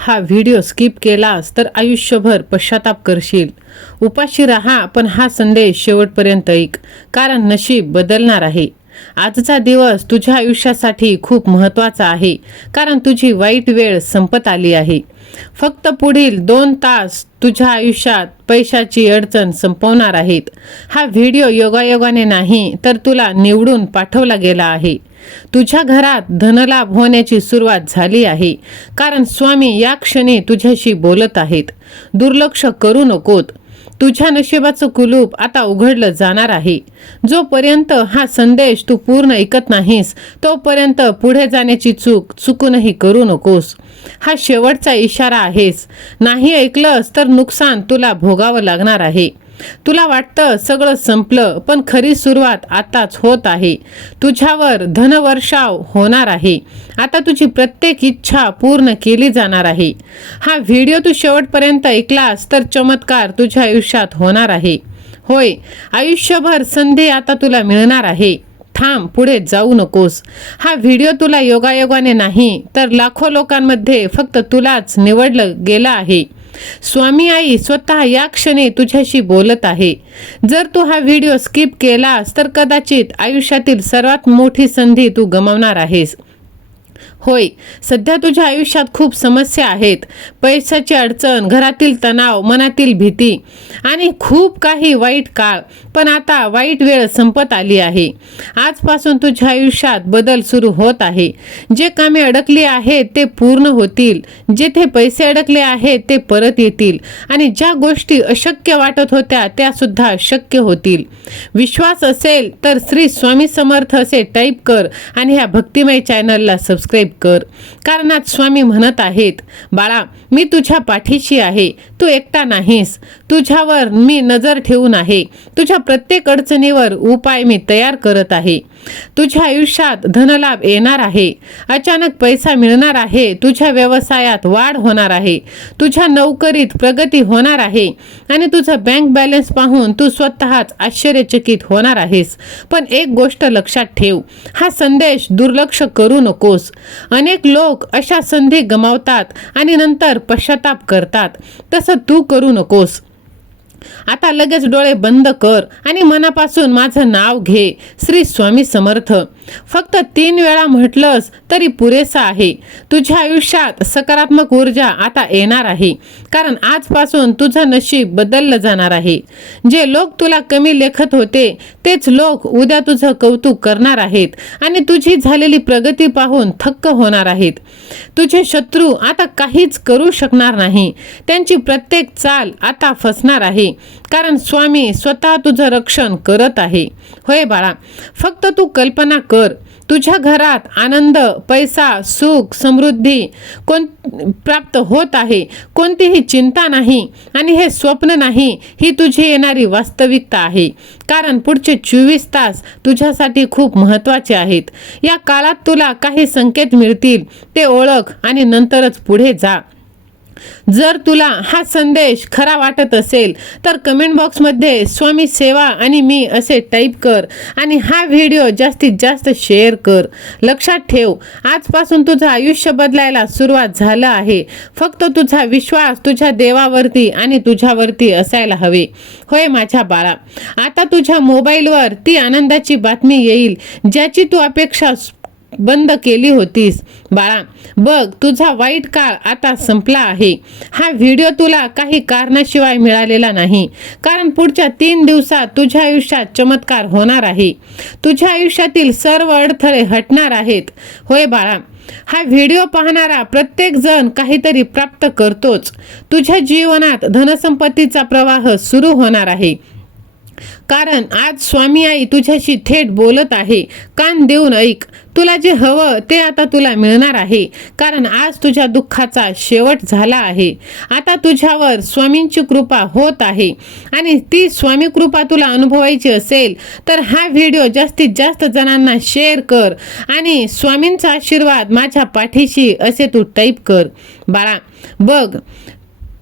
हा video skip केलास तर आयुष्यभर पश्चाताप करशील। उपाशी राहा, पण हा संदेश शेवटपर्यंत ऐक, कारण नशीब बदलणार आहे। आजचा दिवस तुझ्या आयुष्यासाठी खूप महत्त्वाचा आहे, कारण तुझी वाईट वेळ संपत आली आहे। फक्त पुढील 2 तास तुझ्या आयुष्यात पैशाची अडचण संपवणार आहेत। हा व्हिडिओ योगायोगाने नाही, तर तुला निवडून पाठवला गेला आहे। तुझ्या घरात धनलाभ होण्याची सुरुवात झाली आहे, कारण स्वामी या क्षणी तुझ्याशी बोलत आहेत। दुर्लक्ष करू नकोत, तुझ्या नशिबाचं कुलूप आता उघडलं जाणार आहे। जोपर्यंत हा संदेश तू पूर्ण ऐकत नाहीस, तोपर्यंत पुढे जाण्याची चुकूनही करू नकोस। हा शेवटचा इशारा आहेस, नाही ऐकलंस तर नुकसान तुला भोगावं लागणार आहे। तुला वाटतं सगळं संपलं, पण खरी सुरुवात आताच होत आहे। तुझ्यावर धनवर्षाव होणार आहे। आता तुझी प्रत्येक इच्छा पूर्ण केली जाणार आहे। हा व्हिडिओ तू शेवटपर्यंत ऐकलास तर चमत्कार तुझ्या आयुष्यात होणार आहे। होय, आयुष्यभर संधी आता तुला मिळणार आहे। थांब, पुढे जाऊ नकोस। हा व्हिडिओ तुला योगायोगाने नाही, तर लाखो लोकांमध्ये फक्त तुलाच निवडलं गेलं आहे। स्वामी आई स्वतः या क्षणी तुझ्याशी बोलत आहे। जर तू हा व्हिडिओ स्किप केलास तर कदाचित आयुष्यातील सर्वात मोठी संधी तू गमावणार आहेस। होय, सध्या तुझ्या आयुष्यात खूप समस्या आहेत। पैशाची अडचण, घरातील तणाव, मनातील भीती आणि खूप काही वाईट काळ। पण आता वाईट वेळ संपत आली आहे। आजपासून तुझ्या आयुष्यात बदल सुरू होत आहे। जे कामे अडकली आहेत ते पूर्ण होतील, जेथे पैसे अडकले आहेत ते परत येतील आणि ज्या गोष्टी अशक्य वाटत होत्या त्या सुद्धा शक्य होतील। विश्वास असेल तर श्री स्वामी समर्थ असे टाईप कर आणि ह्या भक्तिमय चॅनलला सबस्क्राईब कर, कारण आज स्वामी म्हणत आहेत, बाळा, मी तुझ्या पाठीशी आहे। तू एकटा नाहीस। तुझ्यावर मी नजर ठेवून आहे। तुझ्या प्रत्येक अडचणीवर उपाय मी तयार करत आहे। तुझ्या आयुष्यात धनलाभ येणार आहे। अचानक पैसा मिळणार आहे। तुझ्या व्यवसायात वाढ होणार आहे। तुझ्या नोकरीत प्रगती होणार आहे आणि तुझा बँक बॅलन्स पाहून तू स्वतःच आश्चर्यचकित होणार आहेस। पण एक गोष्ट लक्षात ठेव, हा संदेश दुर्लक्ष करू नकोस। अनेक लोक अशा संधी गमावतात आणि नंतर पश्चाताप करतात, तसं तू करू नकोस। आता लगेच डोळे बंद कर आणि मनापासून माझं नाव घे, श्री स्वामी समर्थ। फक्त 3 वेळा म्हटलंस तरी पुरेसा आहे। तुझ्या आयुष्यात सकारात्मक ऊर्जा आता येणार आहे, कारण आजपासून तुझं नशीब बदललं जाणार आहे। जे लोक तुला कमी लेखत होते तेच लोक उद्या तुझं कौतुक करणार आहेत आणि तुझी झालेली प्रगती पाहून थक्क होणार आहेत। तुझे शत्रू आता काहीच करू शकणार नाही। त्यांची प्रत्येक चाल आता फसणार आहे, कारण स्वामी स्वतः तुझं रक्षण करत आहे। होय बाळा, फक्त तू कल्पना कर, तुझ्या घरात आनंद, पैसा, सुख, समृद्धी प्राप्त होत आहे। कोणतीही चिंता नाही आणि हे स्वप्न नाही, ही तुझी येणारी वास्तविकता आहे। कारण पुढचे 24 तास तुझ्यासाठी खूप महत्त्वाचे आहेत। या काळात तुला काही संकेत मिळतील, ते ओळख आणि नंतरच पुढे जा। जर तुला हा संदेश खरा वाटत असेल तर कमेंट बॉक्समध्ये स्वामी सेवा आणि मी असे टाईप कर आणि हा व्हिडिओ जास्तीत जास्त शेअर कर। लक्षात ठेव, आजपासून तुझं आयुष्य बदलायला सुरुवात झालं आहे। फक्त तुझा विश्वास तुझ्या देवावरती आणि तुझ्यावरती असायला हवे। होय माझ्या बाळा, आता तुझ्या मोबाईलवर ती आनंदाची बातमी येईल ज्याची तू अपेक्षा बंद केली होतीस। बाळा बघ, तुझा वाईट काळ आता संपला आहे। हा व्हिडिओ तुला काही कारणाशिवाय मिळालेला नाही, कारण पुढच्या 3 दिवसात तुझ्या आयुष्यात चमत्कार होणार आहे। तुझ्या आयुष्यातील सर्व अडथळे हटणार आहेत। होय बाळा, हा व्हिडिओ पाहणारा प्रत्येक जण काहीतरी प्राप्त करतोच। तुझ्या जीवनात धनसंपत्तीचा प्रवाह सुरू होणार आहे, कारण आज स्वामी आई तुझ्याशी थेट बोलत आहे। कान देऊन ऐक, तुला जे हवं ते आता तुला मिळणार आहे, कारण आज तुझ्या दुःखाचा शेवट झाला आहे। आता तुझ्यावर स्वामींची कृपा होत आहे आणि ती स्वामी कृपा तुला अनुभवायची असेल तर हा व्हिडिओ जास्तीत जास्त जणांना शेअर कर आणि स्वामींचा आशीर्वाद माझ्या पाठीशी असे तू टाईप कर। बाळा बघ,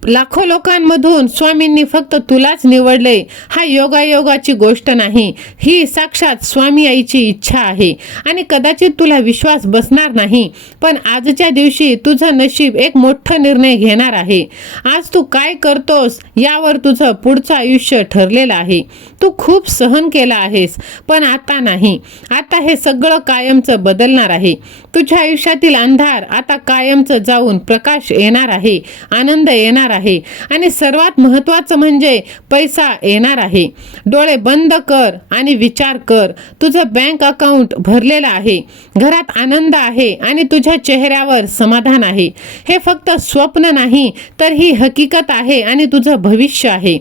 लाखो लोकांमधून स्वामींनी फक्त तुलाच निवडले. हा योगायोगाची गोष्ट नाही, ही साक्षात स्वामी आईची इच्छा आहे. आणि कदाचित तुला विश्वास बसणार नाही, पण आजच्या दिवशी तुझं नशीब एक मोठा निर्णय घेणार आहे. आज तू काय करतोस यावर तुझं पुढचं आयुष्य ठरलेलं आहे. तू खूप सहन केलं आहेस, पण आता नाही. आता हे सगळं कायमचं बदलणार आहे. तुझ्या आयुष्यातील अंधार आता कायमचं जाऊन प्रकाश येणार आहे, आनंद येणार आहे आणि सर्वात महत्त्वाचं म्हणजे पैसा येणार आहे. डोळे बंद कर आणि विचार कर. तुझं बँक अकाउंट भरलेलं आहे, घरात आनंद आहे आणि तुझ्या चेहऱ्यावर समाधान आहे. हे फक्त स्वप्न नाही, तर ही हकीकत आहे आणि तुझं भविष्य आहे.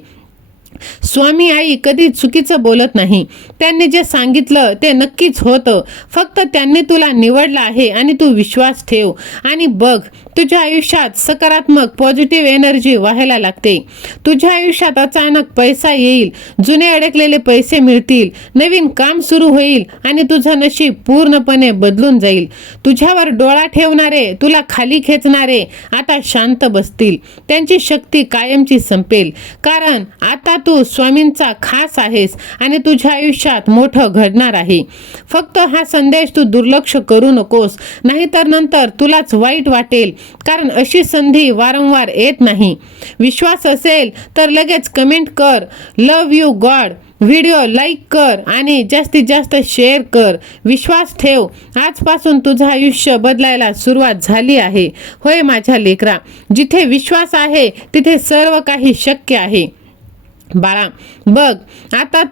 स्वामी आई कधी चुकीचं बोलत नाही. त्यांनी जे सांगितलं ते नक्कीच होतं. फक्त त्यांनी तुला निवडलं आहे आणि तू विश्वास ठेव आणि बघ, तुझ्या आयुष्यात सकारात्मक पॉझिटिव्ह एनर्जी व्हायला लागते. तुझ्या आयुष्यात अचानक पैसा येईल, जुने अडकलेले पैसे मिळतील, नवीन काम सुरू होईल आणि तुझं नशीब पूर्णपणे बदलून जाईल. तुझ्यावर डोळा ठेवणारे, तुला खाली खेचणारे आता शांत बसतील. त्यांची शक्ती कायमची संपेल, कारण आता तू स्वामींचा खास आहेस आणि तुझ्या आयुष्यात मोठं घडणार आहे. फक्त हा संदेश तू दुर्लक्ष करू नकोस, नाहीतर नंतर तुलाच वाईट वाटेल, कारण अशी संधी वारंवार येत नाही. विश्वास असेल तर लगेच कमेंट कर, लव यू गॉड. व्हिडिओ लाईक कर आणि जास्तीत जास्त शेअर कर. विश्वास ठेव, आजपासून तुझं आयुष्य बदलायला सुरुवात झाली आहे. होय माझ्या लेकरा, जिथे विश्वास आहे तिथे सर्व काही शक्य आहे. बाळा बघ, आता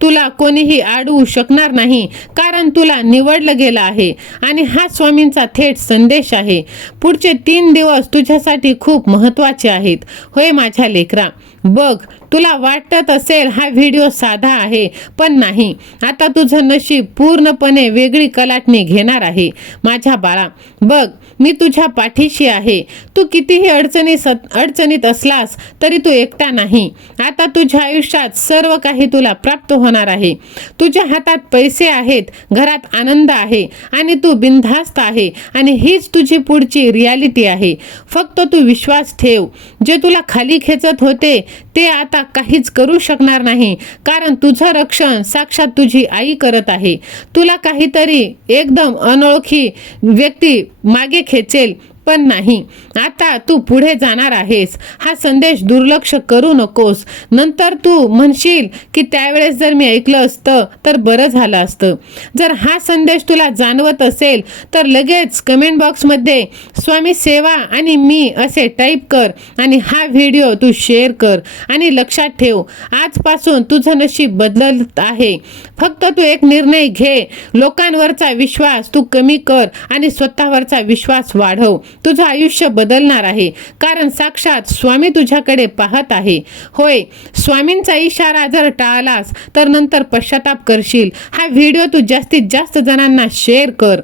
तुला कोणीही अडवू शकणार नाही, कारण तुला निवडलं गेलं आहे आणि हा स्वामींचा थेट संदेश आहे. पुढचे 3 दिवस तुझ्यासाठी खूप महत्त्वाचे आहेत. होय माझ्या लेकरा, बघ, तुला वाटत असेल हा व्हिडिओ साधा आहे, पण नाही. आता तुझं नशीब पूर्णपणे वेगळी कलाटणी घेणार आहे. माझ्या बाळा बघ, मी तुझ्या पाठीशी आहे. तू कितीही अडचणीत असलास तरी तू एकटा नाही. आता तुझ्या आयुष्यात सर्व काही तुला प्राप्त होणार आहे. तुझ्या हातात पैसे आहेत, घरात आनंद आहे आणि तू बिनधास्त आहे आणि हीच तुझी पुढची रियालिटी आहे. फक्त तू विश्वास ठेव. जे तुला खाली खेचत होते ते आता काहीच करू शकणार नाही, कारण तुझं रक्षण साक्षात तुझी आई करत आहे. तुला काहीतरी एकदम अनोळखी व्यक्ती मागे खेचेल, पण नाही. आता तू पुढे जाणार आहेस. हा संदेश दुर्लक्ष करू नकोस. नंतर तू म्हणशील की त्यावेळेस जर मी ऐकलं असतं तर बरं झालं असतं. जर हा संदेश तुला जाणवत असेल तर लगेच कमेंट बॉक्समध्ये स्वामी सेवा आणि मी असे टाईप कर आणि हा व्हिडिओ तू शेअर कर. आणि लक्षात ठेव, आजपासून तुझं नशीब बदलत आहे. फक्त तू एक निर्णय घे. लोकांवरचा विश्वास तू कमी कर आणि स्वतःवरचा विश्वास वाढव. तुझं आयुष्य बदलणार आहे, कारण साक्षात स्वामी तुझ्याकडे पाहत आहे. होय, स्वामींचा इशारा जर टाळलास तर नंतर पश्चाताप करशील. हा व्हिडिओ तू जास्तीत जास्त जणांना शेअर कर.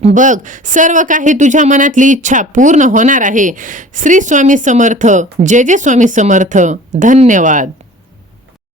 बघ, सर्व काही तुझ्या मनातली इच्छा पूर्ण होणार आहे. श्री स्वामी समर्थ. जय जय स्वामी समर्थ. धन्यवाद.